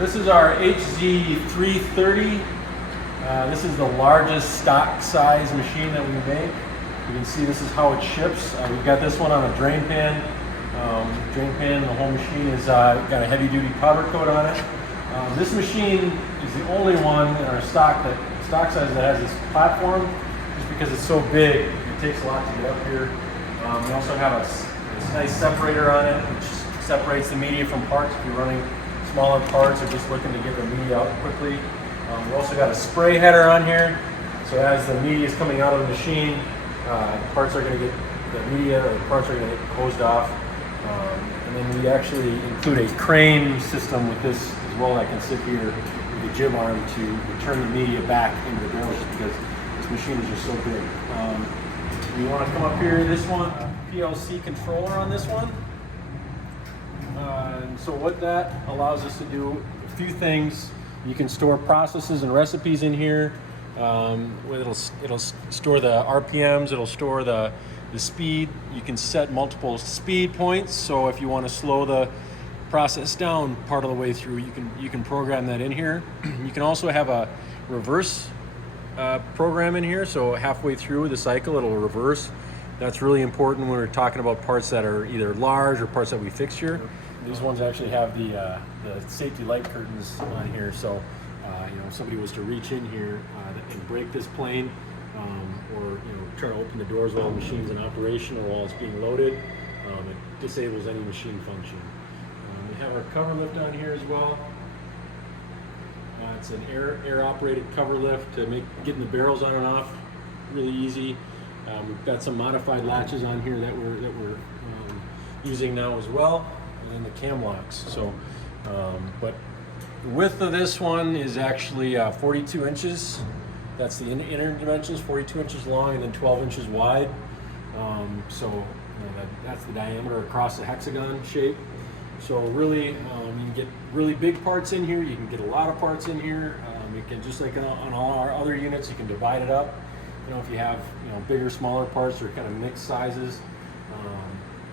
This is our HZ-330. This is the largest stock size machine that we make. You can see this is how it ships. We've got this one on a drain pan. The whole machine has got a heavy duty powder coat on it. This machine is the only one in our stock size that has this platform, just because it's so big. It takes a lot to get up here. We also have this nice separator on it, which separates the media from parts if you're running smaller parts or just looking to get the media out quickly. We also got a spray header on here, so as the media is coming out of the machine, parts are going to get the media, or parts are going to get hosed off. And then we actually include a crane system with this as well. I can sit here with the jib arm to return the media back into the barrels, just because this machine is just so big. You want to come up here, this one, PLC controller on this one. And so what that allows us to do, a few things. You can store processes and recipes in here. It'll store the RPMs, it'll store the speed. You can set multiple speed points, so if you want to slow the process down part of the way through, you can program that in here. You can also have a reverse program in here, so halfway through the cycle it'll reverse. That's really important when we're talking about parts that are either large or parts that we fixture. These ones actually have the safety light curtains on here, so if somebody was to reach in here and break this plane, or try to open the doors while the machine's in operation or while it's being loaded, it disables any machine function. We have our cover lift on here as well. It's an air operated cover lift to make getting the barrels on and off really easy. We've got some modified latches on here that we're using now as well, and the cam locks. So, but the width of this one is actually 42 inches. That's the inner dimensions, 42 inches long and then 12 inches wide. That's the diameter across the hexagon shape. So really, you can get really big parts in here. You can get a lot of parts in here. You can, just like on all our other units, you can divide it up. If you have bigger, smaller parts, or kind of mixed sizes.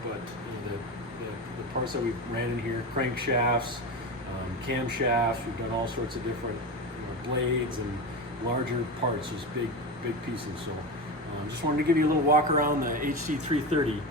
But the parts that we ran in here, crankshafts, camshafts, we've done all sorts of different blades and larger parts, just big pieces. So just wanted to give you a little walk around the HZ-330.